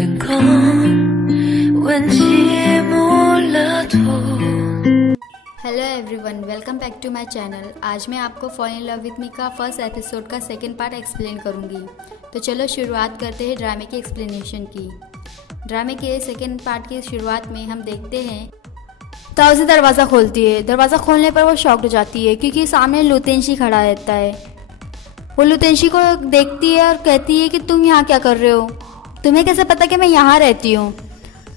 เป็นคนวันที่몰라도 hello everyone, welcome back to my channel. आज मैं आपको fall in love with me का फर्स्ट एपिसोड का सेकंड पार्ट एक्सप्लेन करूंगी। तो चलो शुरुआत करते हैं ड्रामे की एक्सप्लेनेशन की। ड्रामे के सेकंड पार्ट की शुरुआत में हम देखते हैं ताउजी दरवाज़ा खोलती है। दरवाज़ा खोलने पर वो शॉक्ड हो जाती है क्योंकि सामने लुतेंशी खड़ा रहता है। वो लुतेंशी को देखती है और कहती है कि तुम यहाँ क्या कर रहे हो, तुम्हें कैसे पता कि मैं यहाँ रहती हूँ,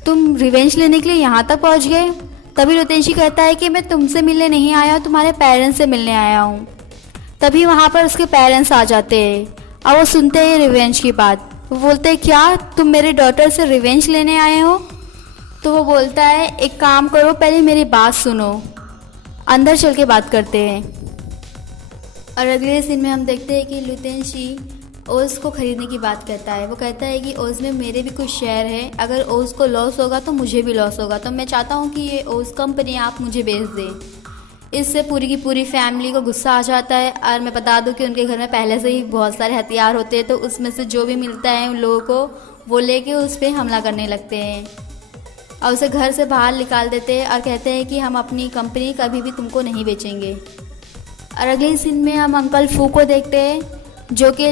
तुम रिवेंज लेने के लिए यहाँ तक पहुँच गए। तभी लुतेंशी कहता है कि मैं तुमसे मिलने नहीं आया हूँ, तुम्हारे पेरेंट्स से मिलने आया हूँ। तभी वहाँ पर उसके पेरेंट्स आ जाते हैं और वो सुनते हैं रिवेंज की बात। वो बोलते हैं क्या तुम मेरे डॉटर से रिवेंज लेने आए हो। तो वो बोलता है एक काम करो, पहले मेरी बात सुनो, अंदर चल के बात करते हैं। और अगले सीन में हम देखते हैं कि लुतेंशी ओज को ख़रीदने की बात करता है। वो कहता है कि ओज में मेरे भी कुछ शेयर है, अगर ओज को लॉस होगा तो मुझे भी लॉस होगा, तो मैं चाहता हूँ कि ये ओज कंपनी आप मुझे बेच दें। इससे पूरी की पूरी फैमिली को गुस्सा आ जाता है। और मैं बता दूँ कि उनके घर में पहले से ही बहुत सारे हथियार होते हैं, तो उसमें से जो भी मिलता है उन लोगों को वो लेके उस पर हमला करने लगते हैं और उसे घर से बाहर निकाल देते हैं और कहते हैं कि हम अपनी कंपनी कभी भी तुमको नहीं बेचेंगे। और अगले सीन में हम अंकल फू को देखते हैं जो कि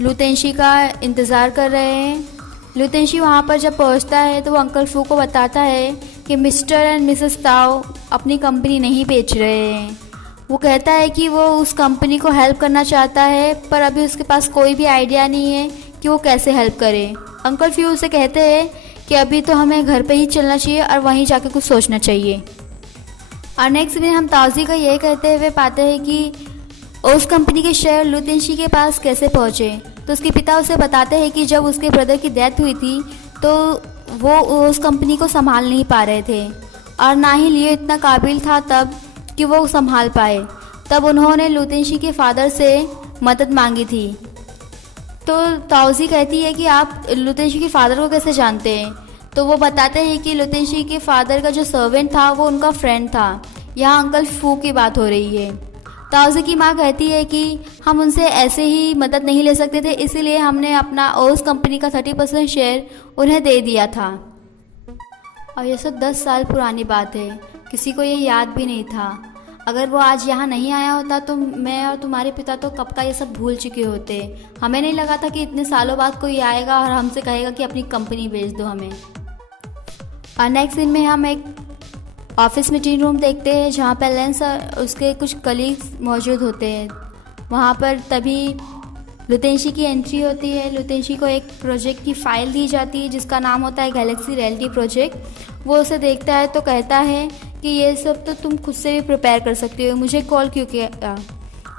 लुतेंशी का इंतज़ार कर रहे हैं। लुतेंशी वहाँ पर जब पहुँचता है तो वो अंकल फू को बताता है कि मिस्टर एंड मिसेस ताओ अपनी कंपनी नहीं बेच रहे हैं। वो कहता है कि वो उस कंपनी को हेल्प करना चाहता है, पर अभी उसके पास कोई भी आइडिया नहीं है कि वो कैसे हेल्प करे। अंकल फ्यू उसे कहते हैं कि अभी तो हमें घर पे ही चलना चाहिए और वहीं जाके कुछ सोचना चाहिए। और नेक्स्ट में हम ताउजी का ये कहते हुए पाते हैं कि उस कंपनी के शेयर लुतेंशी के पास कैसे पहुँचे। तो उसके पिता उसे बताते हैं कि जब उसके ब्रदर की डेथ हुई थी तो वो उस कंपनी को संभाल नहीं पा रहे थे और ना ही लिए इतना काबिल था तब कि वो संभाल पाए। तब उन्होंने लुतेंशी के फादर से मदद मांगी थी। तो ताउजी कहती है कि आप लुतेंशी के फादर को कैसे जानते हैं। तो वो बताते हैं कि लुतेंशी के फादर का जो सर्वेंट था वो उनका फ्रेंड था। यहाँ अंकल फू की बात हो रही है। ताउजी की माँ कहती है कि हम उनसे ऐसे ही मदद नहीं ले सकते थे, इसीलिए हमने अपना ओस कंपनी का 30% शेयर उन्हें दे दिया था। और ये सब 10 साल पुरानी बात है, किसी को ये याद भी नहीं था। अगर वो आज यहाँ नहीं आया होता तो मैं और तुम्हारे पिता तो कब का ये सब भूल चुके होते। हमें नहीं लगा था कि इतने सालों बाद कोई आएगा और हमसे कहेगा कि अपनी कंपनी बेच दो हमें। और नेक्स्ट सीन में हम एक ऑफिस मीटिंग रूम देखते हैं जहाँ पर लेंस और उसके कुछ कलीग्स मौजूद होते हैं। वहाँ पर तभी लुतेंशी की एंट्री होती है। लुतेंशी को एक प्रोजेक्ट की फ़ाइल दी जाती है जिसका नाम होता है गैलेक्सी रियलिटी प्रोजेक्ट। वो उसे देखता है तो कहता है कि ये सब तो तुम खुद से भी प्रिपेयर कर सकते हो, मुझे कॉल क्यों किया।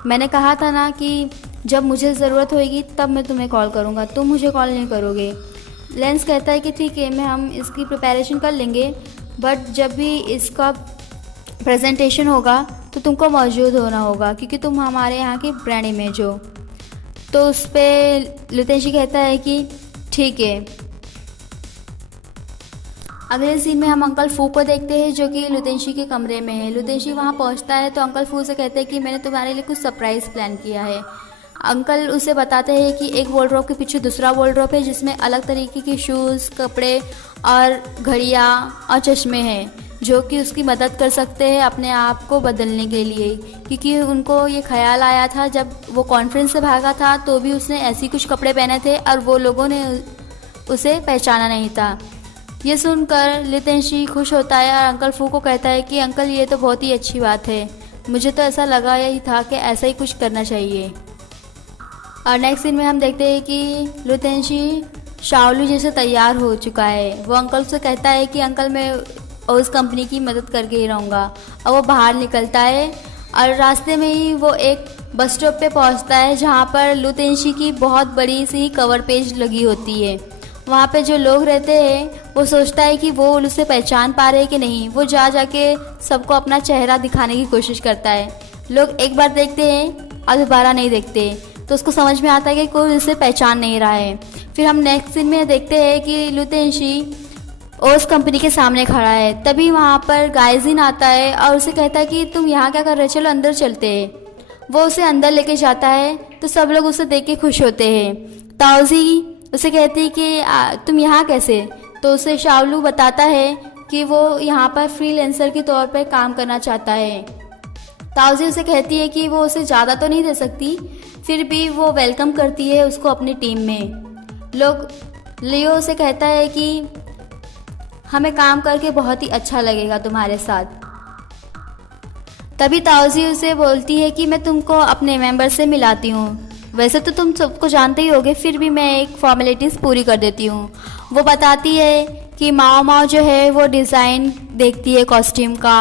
मैंने कहा था ना कि जब मुझे ज़रूरत होगी तब मैं तुम्हें कॉल करूँगा, तुम मुझे कॉल नहीं करोगे। लेंस कहता है कि ठीक है, हम इसकी प्रिपरेशन कर लेंगे, बट जब भी इसका प्रेजेंटेशन होगा तो तुमको मौजूद होना होगा क्योंकि तुम हमारे यहाँ की ब्रांड इमेज हो। तो उस पर लुतेंशी कहता है कि ठीक है। अगले सीन में हम अंकल फू को देखते हैं जो कि लुतेंशी के कमरे में है। लुतेंशी वहाँ पहुँचता है तो अंकल फू से कहते हैं कि मैंने तुम्हारे लिए कुछ सरप्राइज़ प्लान किया है। अंकल उसे बताते हैं कि एक वॉर्डरोब के पीछे दूसरा वॉर्डरोब है जिसमें अलग तरीके के शूज़, कपड़े और घड़ियाँ और चश्मे हैं जो कि उसकी मदद कर सकते हैं अपने आप को बदलने के लिए। क्योंकि उनको ये ख्याल आया था जब वो कॉन्फ्रेंस से भागा था तो भी उसने ऐसी कुछ कपड़े पहने थे और वो लोगों ने उसे पहचाना नहीं था। ये सुनकर लुतेंशी खुश होता है और अंकल फू को कहता है कि अंकल ये तो बहुत ही अच्छी बात है, मुझे तो ऐसा लगा ही था कि ऐसा ही कुछ करना चाहिए। और नेक्स्ट सीन में हम देखते हैं कि लुतेंशी शाओलू जैसे तैयार हो चुका है। वो अंकल से कहता है कि अंकल मैं उस कंपनी की मदद करके ही रहूँगा। और वो बाहर निकलता है और रास्ते में ही वो एक बस स्टॉप पे पहुँचता है जहाँ पर लुतेंशी की बहुत बड़ी सी कवर पेज लगी होती है। वहाँ पे जो लोग रहते हैं वो सोचता है कि वो उसे पहचान पा रहे हैं कि नहीं। वो जाके सबको अपना चेहरा दिखाने की कोशिश करता है। लोग एक बार देखते हैं और दोबारा नहीं देखते, तो उसको समझ में आता है कि कोई उसे पहचान नहीं रहा है। फिर हम नेक्स्ट सीन में देखते हैं कि लुतेंशी उस कंपनी के सामने खड़ा है। तभी वहाँ पर गाइजिन आता है और उसे कहता है कि तुम यहाँ क्या कर रहे हो, चलो अंदर चलते हैं। वो उसे अंदर लेके जाता है तो सब लोग उसे देख के खुश होते हैं। ताउजी उसे कहती है कि तुम यहाँ कैसे। तो उसे शाओलू बताता है कि वो यहाँ पर फ्रीलांसर के तौर पर काम करना चाहता है। ताओजी उसे कहती है कि वो उसे ज़्यादा तो नहीं दे सकती, फिर भी वो वेलकम करती है उसको अपनी टीम में। लियो उसे कहता है कि हमें काम करके बहुत ही अच्छा लगेगा तुम्हारे साथ। तभी ताओजी उसे बोलती है कि मैं तुमको अपने मेंबर से मिलाती हूँ। वैसे तो तुम सबको जानते ही होगे, फिर भी मैं एक फॉर्मेलिटीज़ पूरी कर देती हूँ। वो बताती है कि माओ माओ जो है वो डिज़ाइन देखती है कॉस्ट्यूम का,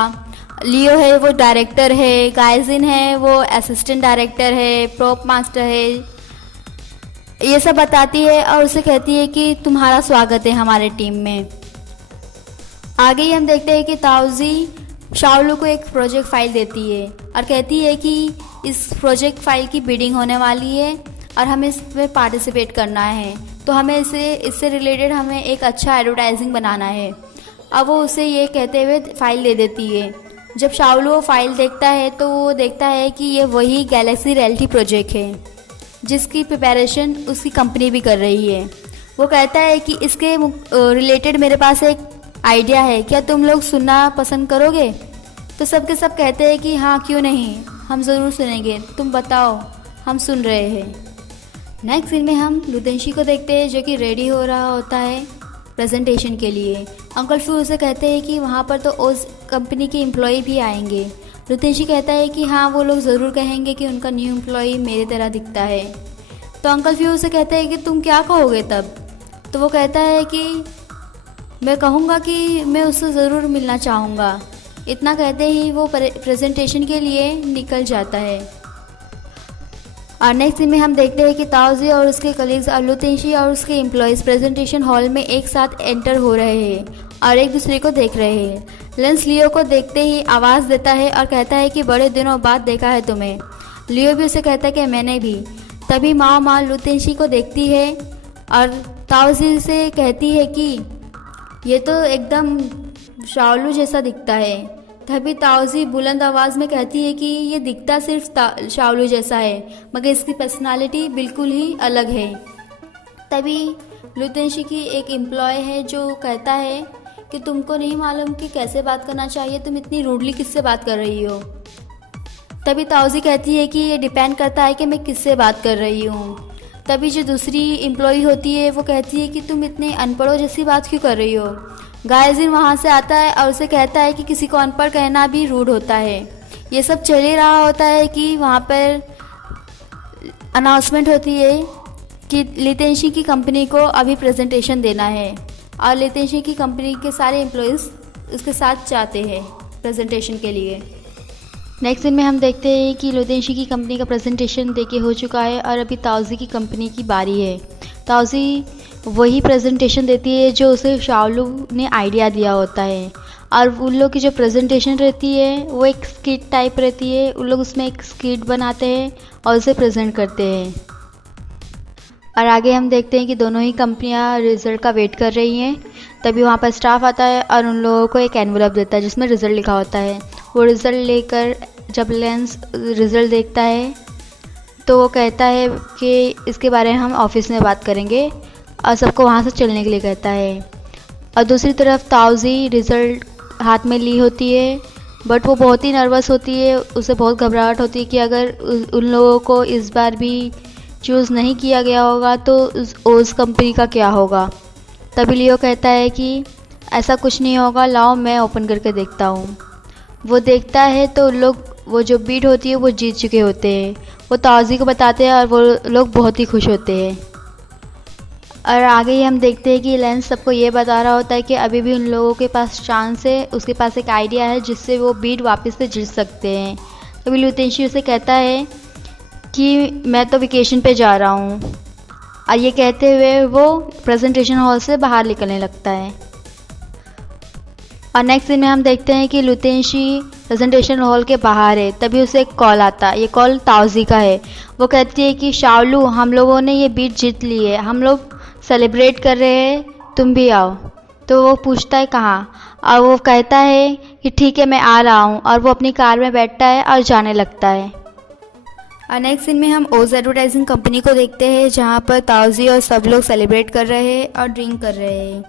लियो है वो डायरेक्टर है, गाइजिन है वो असिस्टेंट डायरेक्टर है, प्रोप मास्टर है, ये सब बताती है और उसे कहती है कि तुम्हारा स्वागत है हमारे टीम में। आगे ही हम देखते हैं कि ताओजी शाओलू को एक प्रोजेक्ट फाइल देती है और कहती है कि इस प्रोजेक्ट फाइल की बिडिंग होने वाली है और हमें इसमें पार्टिसिपेट करना है, तो हमें इससे रिलेटेड हमें एक अच्छा एडवर्टाइजिंग बनाना है। अब वो उसे ये कहते हुए फाइल दे देती है। जब शाओलू वो फाइल देखता है तो वो देखता है कि ये वही गैलेक्सी रियलिटी प्रोजेक्ट है जिसकी प्रिपरेशन उसकी कंपनी भी कर रही है। वो कहता है कि इसके रिलेटेड मेरे पास एक आइडिया है, क्या तुम लोग सुनना पसंद करोगे? तो सब के सब कहते हैं कि हाँ क्यों नहीं, हम ज़रूर सुनेंगे, तुम बताओ, हम सुन रहे हैं। नेक्स्ट सीन में हम लुतेंशी को देखते हैं जो कि रेडी हो रहा होता है प्रेजेंटेशन के लिए। अंकल फू उसे कहते हैं कि वहाँ पर तो उस कंपनी के एम्प्लॉय भी आएंगे। लुतेंशी कहता है कि हाँ वो लोग ज़रूर कहेंगे कि उनका न्यू एम्प्लॉय मेरे तरह दिखता है। तो अंकल फ्यू उसे कहते हैं कि तुम क्या कहोगे तब? तो वो कहता है कि मैं कहूँगा कि मैं उससे ज़रूर मिलना चाहूँगा। इतना कहते ही वो प्रेजेंटेशन के लिए निकल जाता है। और नेक्स्ट सीन में हम देखते हैं कि ताओजी और उसके कलीग्स और लुतेंशी और उसके एम्प्लॉयज़ प्रेजेंटेशन हॉल में एक साथ एंटर हो रहे हैं और एक दूसरे को देख रहे हैं। लेंस लियो को देखते ही आवाज़ देता है और कहता है कि बड़े दिनों बाद देखा है तुम्हें। लियो भी उसे कहता है कि मैंने भी। तभी माओ माँ लुतेंशी को देखती है और ताओजी से कहती है कि ये तो एकदम शाओलू जैसा दिखता है। तभी ताओजी बुलंद आवाज़ में कहती है कि ये दिखता सिर्फ शाओलू जैसा है मगर इसकी पर्सनालिटी बिल्कुल ही अलग है। तभी लुतेंशी की एक एम्प्लॉय है जो कहता है कि तुमको नहीं मालूम कि कैसे बात करना चाहिए, तुम इतनी रूडली किससे बात कर रही हो। तभी ताओजी कहती है कि ये डिपेंड करता है कि मैं किससे बात कर रही हूँ। तभी जो दूसरी एम्प्लॉय होती है वो कहती है कि तुम इतने अनपढ़ों जैसी बात क्यों कर रही हो। गायजिन वहाँ से आता है और उसे कहता है कि किसी को अनपढ़ कहना भी रूड होता है। ये सब चल ही रहा होता है कि वहाँ पर अनाउंसमेंट होती है कि लुतेंशी की कंपनी को अभी प्रेजेंटेशन देना है और लुतेंशी की कंपनी के सारे एम्प्लॉयज़ उसके साथ जाते हैं प्रेजेंटेशन के लिए। नेक्स्ट दिन में हम देखते हैं कि लुतेंशी की कंपनी का प्रेजेंटेशन देके हो चुका है और अभी ताओजी की कंपनी की बारी है। ताओजी वही प्रेजेंटेशन देती है जो उसे शाओलू ने आइडिया दिया होता है और उन लोग की जो प्रेजेंटेशन रहती है वो एक स्किट टाइप रहती है। उन लोग उसमें एक स्किट बनाते हैं और उसे प्रेजेंट करते हैं। और आगे हम देखते हैं कि दोनों ही कंपनियां रिज़ल्ट का वेट कर रही हैं। तभी वहाँ पर स्टाफ आता है और उन लोगों को एक एनवलप देता है जिसमें रिज़ल्ट लिखा होता है। वो रिज़ल्ट लेकर जब लेंस रिज़ल्ट देखता है तो वो कहता है कि इसके बारे में हम ऑफिस में बात करेंगे और सबको वहाँ से चलने के लिए कहता है। और दूसरी तरफ ताओजी रिज़ल्ट हाथ में ली होती है बट वो बहुत ही नर्वस होती है। उसे बहुत घबराहट होती है कि अगर उन लोगों को इस बार भी चूज़ नहीं किया गया होगा तो उस कंपनी का क्या होगा। तभी लियो कहता है कि ऐसा कुछ नहीं होगा, लाओ मैं ओपन करके देखता हूँ। वो देखता है तो वो जो बीट होती है वो जीत चुके होते हैं। वो ताओजी को बताते हैं और वो लोग बहुत ही खुश होते हैं। और आगे ही हम देखते हैं कि लेंस सबको ये बता रहा होता है कि अभी भी उन लोगों के पास चांस है, उसके पास एक आइडिया है जिससे वो बीट वापस से जीत सकते हैं। तभी लुतेंशी उसे कहता है कि मैं तो वेकेशन पे जा रहा हूँ और ये कहते हुए वो प्रेजेंटेशन हॉल से बाहर निकलने लगता है। और नेक्स्ट दिन में हम देखते हैं कि लुतेंशी प्रेजेंटेशन हॉल के बाहर है। तभी उसे एक कॉल आता है। ये कॉल ताओजी का है। वो कहती है कि शाओलू, हम लोगों ने ये बीट जीत ली है, हम लोग सेलिब्रेट कर रहे हैं, तुम भी आओ। तो वो पूछता है कहाँ, और वो कहता है कि ठीक है मैं आ रहा हूँ, और वो अपनी कार में बैठता है और जाने लगता है। और नेक्स्ट सीन में हम ओज एडवर्टाइजिंग कंपनी को देखते हैं, जहाँ पर ताउजी और सब लोग सेलिब्रेट कर रहे हैं और ड्रिंक कर रहे हैं।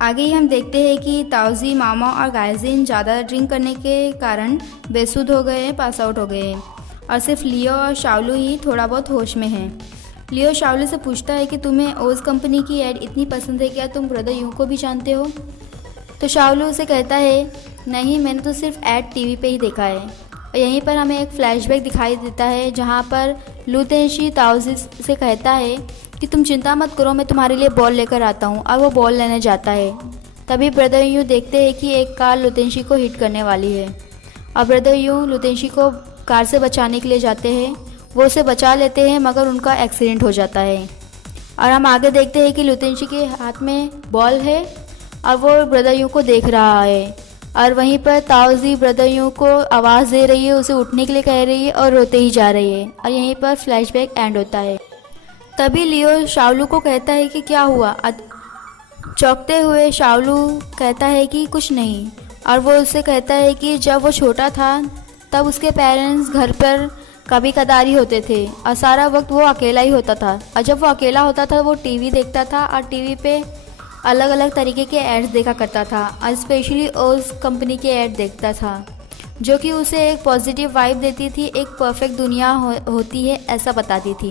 आगे ही हम देखते हैं कि ताउजी, मामा और गायजिन ज़्यादा ड्रिंक करने के कारण बेसुध हो गए हैं, पास आउट हो गए हैं, और सिर्फ लियो और शाओलू ही थोड़ा बहुत होश में हैं। लियो शाओलू से पूछता है कि तुम्हें ओज कंपनी की ऐड इतनी पसंद है क्या, तुम ब्रदर यू को भी जानते हो? तो शाओलू उसे कहता है नहीं, मैंने तो सिर्फ ऐड टीवी पे ही देखा है। और यहीं पर हमें एक फ्लैशबैक दिखाई देता है, जहाँ पर लू तेंशी ताउजी से कहता है कि तुम चिंता मत करो, मैं तुम्हारे लिए बॉल लेकर आता हूँ, और वो बॉल लेने जाता है। तभी ब्रदर यू देखते हैं कि एक कार लू तेंशी को हिट करने वाली है, और ब्रदर यू लू तेंशी को कार से बचाने के लिए जाते हैं। वो उसे बचा लेते हैं, मगर उनका एक्सीडेंट हो जाता है। और हम आगे देखते हैं कि लू तेंशी के हाथ में बॉल है और वो ब्रदर यू को देख रहा है, और वहीं पर ताउजी ब्रदर यू को आवाज़ दे रही है, उसे उठने के लिए कह रही है और रोते ही जा रही है। और यहीं पर फ्लैशबैक एंड होता है। तभी लियो शाओलू को कहता है कि क्या हुआ? चौंकते हुए शाओलू कहता है कि कुछ नहीं, और वो उससे कहता है कि जब वो छोटा था तब उसके पेरेंट्स घर पर कभी कदारी होते थे और सारा वक्त वो अकेला ही होता था, और जब वो अकेला होता था वो टीवी देखता था और टीवी पे अलग अलग तरीके के एड्स देखा करता था, और स्पेशली ओज कंपनी के ऐड देखता था, जो कि उसे एक पॉजिटिव वाइब देती थी, एक परफेक्ट दुनिया होती है ऐसा बताती थी।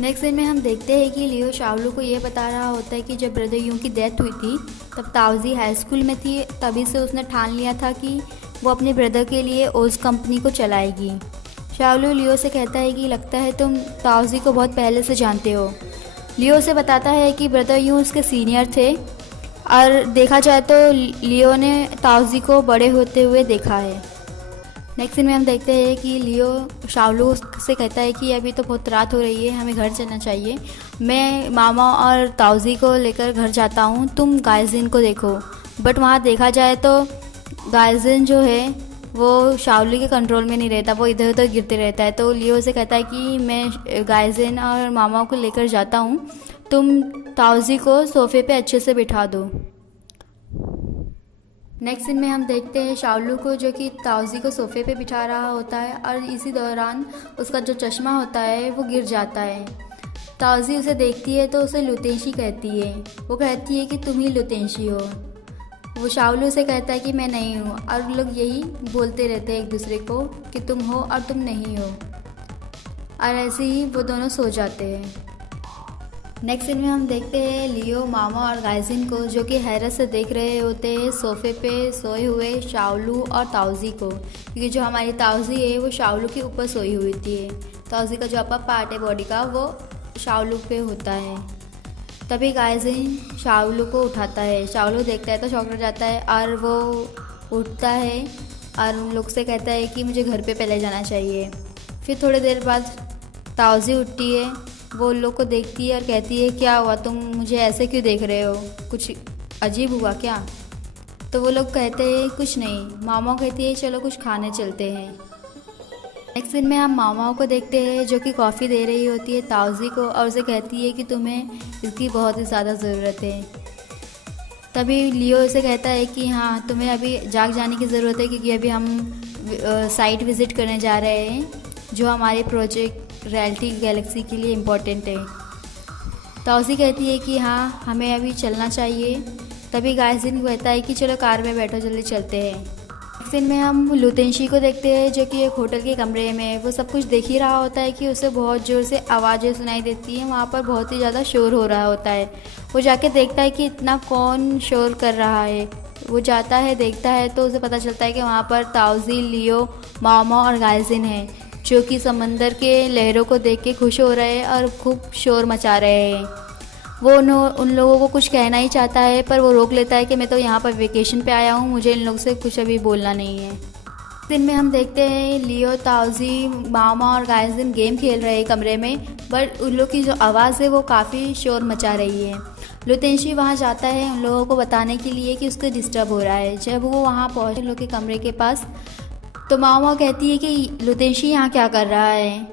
नेक्स्ट सीन में हम देखते हैं कि लियो शाओलू को ये बता रहा होता है कि जब ब्रदर यू की डेथ हुई थी तब ताउजी हाई स्कूल में थी, तभी से उसने ठान लिया था कि वो अपने ब्रदर के लिए ओज कंपनी को चलाएगी। शाओलू लियो से कहता है कि लगता है तुम ताउजी को बहुत पहले से जानते हो। लियो से बताता है कि ब्रदर यू उसके सीनियर थे, और देखा जाए तो लियो ने ताउजी को बड़े होते हुए देखा है। नेक्स्ट सीन में हम देखते हैं कि लियो शाओलू से कहता है कि अभी तो बहुत रात हो रही है, हमें घर चलना चाहिए, मैं मामा और ताउजी को लेकर घर जाता हूँ, तुम गायजिन को देखो। बट वहाँ देखा जाए तो गायजिन जो है वो शाओलू के कंट्रोल में नहीं रहता, वो इधर उधर गिरते रहता है। तो लियो से कहता है कि मैं गायजिन और मामा को लेकर जाता हूँ, तुम ताउजी को सोफे पे अच्छे से बिठा दो। नेक्स्ट सीन में हम देखते हैं शाओलू को, जो कि ताउजी को सोफे पे बिठा रहा होता है, और इसी दौरान उसका जो चश्मा होता है वो गिर जाता है। ताउजी उसे देखती है तो उसे लू तेंशी कहती है, वो कहती है कि तुम ही लू तेंशी हो। वो शाओलू से कहता है कि मैं नहीं हूँ, और लोग यही बोलते रहते हैं एक दूसरे को कि तुम हो और तुम नहीं हो, और ऐसे ही वो दोनों सो जाते हैं। नेक्स्ट सीन में हम देखते हैं लियो, मामा और गायजिन को, जो कि हैरत से देख रहे होते हैं सोफे पे सोए हुए शाओलू और ताउजी को, क्योंकि जो हमारी ताउजी है वो शाओलू के ऊपर सोई हुई थी। ताउजी का जो अपर पार्ट है बॉडी का वो शाओलू पे होता है। तभी गायजिन शाओलू को उठाता है, शाओलू देखता है तो शॉक हो जाता है, और वो उठता है और उन लोग से कहता है कि मुझे घर पे पहले जाना चाहिए। फिर थोड़ी देर बाद ताउजी उठती है, वो उन लोग को देखती है और कहती है क्या हुआ, तुम मुझे ऐसे क्यों देख रहे हो, कुछ अजीब हुआ क्या? तो वो लोग कहते हैं कुछ नहीं। मामा कहती है चलो कुछ खाने चलते हैं। नेक्स्ट दिन में हम मामाओं को देखते हैं, जो कि कॉफ़ी दे रही होती है ताउजी को, और उसे कहती है कि तुम्हें इसकी बहुत ही ज़्यादा ज़रूरत है। तभी लियो उसे कहता है कि हाँ तुम्हें अभी जाग जाने की ज़रूरत है, क्योंकि अभी हम साइट विज़िट करने जा रहे हैं जो हमारे प्रोजेक्ट रियलिटी गैलेक्सी के लिए इम्पोर्टेंट है। ताउजी कहती है कि हाँ हमें अभी चलना चाहिए। तभी गायजिन कहता है कि चलो कार में बैठो, जल्दी चलते हैं। फिर में हम लू तेंशी को देखते हैं, जो कि एक होटल के कमरे में वो सब कुछ देख ही रहा होता है कि उसे बहुत ज़ोर से आवाज़ें सुनाई देती हैं, वहाँ पर बहुत ही ज़्यादा शोर हो रहा होता है। वो जाके देखता है कि इतना कौन शोर कर रहा है। वो जाता है देखता है तो उसे पता चलता है कि वहाँ पर ताउजी, लियो, मामा और गायजिन हैं, जो कि समंदर के लहरों को देख के खुश हो रहे हैं और खूब शोर मचा रहे हैं। वो उन लोगों को कुछ कहना ही चाहता है, पर वो रोक लेता है कि मैं तो यहाँ पर वेकेशन पे आया हूँ, मुझे इन लोग से कुछ अभी बोलना नहीं है। दिन में हम देखते हैं लियो, ताउजी, मामा और गायजिन गेम खेल रहे हैं कमरे में, बट उन लोग की जो आवाज़ है वो काफ़ी शोर मचा रही है। लू तेंशी वहाँ जाता है उन लोगों को बताने के लिए कि उसको डिस्टर्ब हो रहा है। जब वो वहाँ पहुँचे उन लोग के कमरे के पास, तो मामा कहती है कि लू तेंशी यहाँ क्या कर रहा है,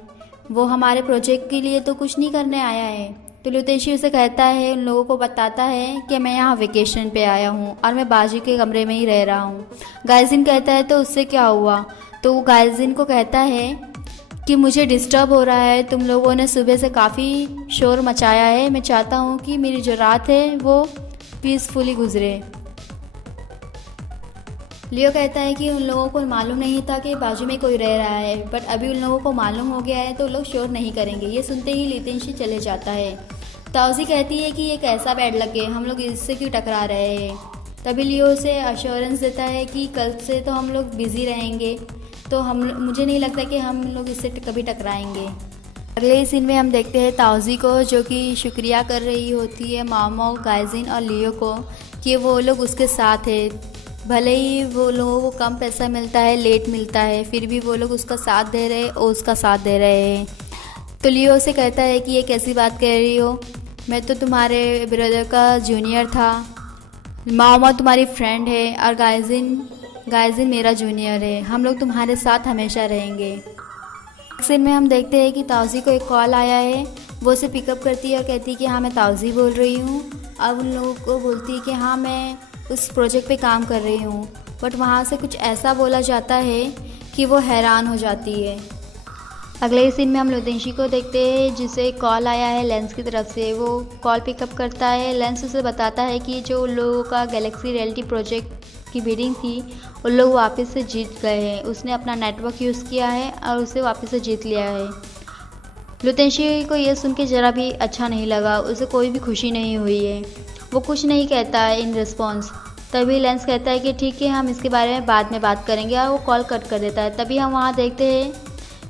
वो हमारे प्रोजेक्ट के लिए तो कुछ नहीं करने आया है। तो लू तेंशी उसे कहता है, उन लोगों को बताता है कि मैं यहाँ वेकेशन पे आया हूँ और मैं बाजी के कमरे में ही रह रहा हूँ। गायजिन कहता है तो उससे क्या हुआ, तो वो गायजिन को कहता है कि मुझे डिस्टर्ब हो रहा है, तुम लोगों ने सुबह से काफ़ी शोर मचाया है, मैं चाहता हूँ कि मेरी जो रात है वो पीसफुली गुजरे। लियो कहता है कि उन लोगों को मालूम नहीं था कि बाजू में कोई रह रहा है, बट अभी उन लोगों को मालूम हो गया है तो लोग शोर नहीं करेंगे। ये सुनते ही लितेंशी चले जाता है। ताउजी कहती है कि ये कैसा बैड लक है, हम लोग इससे क्यों टकरा रहे हैं। तभी लियो उसे अश्योरेंस देता है कि कल से तो हम लोग बिज़ी रहेंगे, तो मुझे नहीं लगता कि हम लोग इससे कभी टकराएंगे। अगले ही सीन में हम देखते हैं ताउजी को, जो कि शुक्रिया कर रही होती है मामा, गाइजिन और लियो को कि वो लोग उसके साथ है। भले ही वो लोगों को कम पैसा मिलता है, लेट मिलता है, फिर भी वो लोग उसका साथ दे रहे हैं और उसका साथ दे रहे हैं। तो लियो से कहता है कि ये कैसी बात कह रही हो, मैं तो तुम्हारे ब्रदर का जूनियर था, मामा तुम्हारी फ्रेंड है और गाइजिन मेरा जूनियर है, हम लोग तुम्हारे साथ हमेशा रहेंगे। सीन में हम देखते हैं कि ताउजी को एक कॉल आया है, वो उसे पिकअप करती है और कहती है कि हाँ मैं ताउजी बोल रही हूँ। अब उन लोगों को बोलती है कि हाँ मैं उस प्रोजेक्ट पे काम कर रही हूँ, बट वहाँ से कुछ ऐसा बोला जाता है कि वो हैरान हो जाती है। अगले ही सीन में हम लितेंशी को देखते हैं, जिसे कॉल आया है लेंस की तरफ से। वो कॉल पिकअप करता है। लेंस उसे बताता है कि जो उन लोगों का गैलेक्सी रियलिटी प्रोजेक्ट की बिडिंग थी उन लोग वापस से जीत गए हैं, उसने अपना नेटवर्क यूज़ किया है और उसे वापस से जीत लिया है। लितेंशी को ये सुन के ज़रा भी अच्छा नहीं लगा, उसे कोई भी खुशी नहीं हुई है, वो कुछ नहीं कहता है इन रिस्पॉन्स। तभी लेंस कहता है कि ठीक है हम इसके बारे में बाद में बात करेंगे, और वो कॉल कट कर देता है। तभी हम वहाँ देखते हैं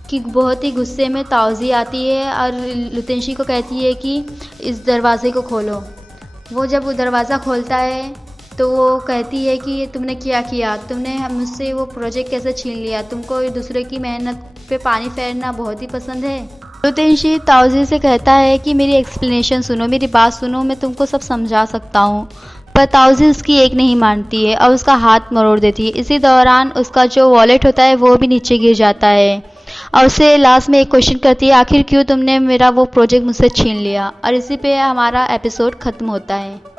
कि बहुत ही गुस्से में ताउजी आती है और लितेंशी को कहती है कि इस दरवाज़े को खोलो। वो जब वो दरवाज़ा खोलता है तो वो कहती है कि तुमने क्या किया, तुमने मुझसे वो प्रोजेक्ट कैसे छीन लिया, तुमको दूसरे की मेहनत पे पानी फेरना बहुत ही पसंद है। लितेंशी ताउजी से कहता है कि मेरी एक्सप्लेनेशन सुनो, मेरी बात सुनो, मैं तुमको सब समझा सकता हूँ। पर ताउजी उसकी एक नहीं मानती है और उसका हाथ मरोड़ देती है। इसी दौरान उसका जो वॉलेट होता है वो भी नीचे गिर जाता है और उसे लास्ट में एक क्वेश्चन करती है, आखिर क्यों तुमने मेरा वो प्रोजेक्ट मुझसे छीन लिया। और इसी पे हमारा एपिसोड ख़त्म होता है।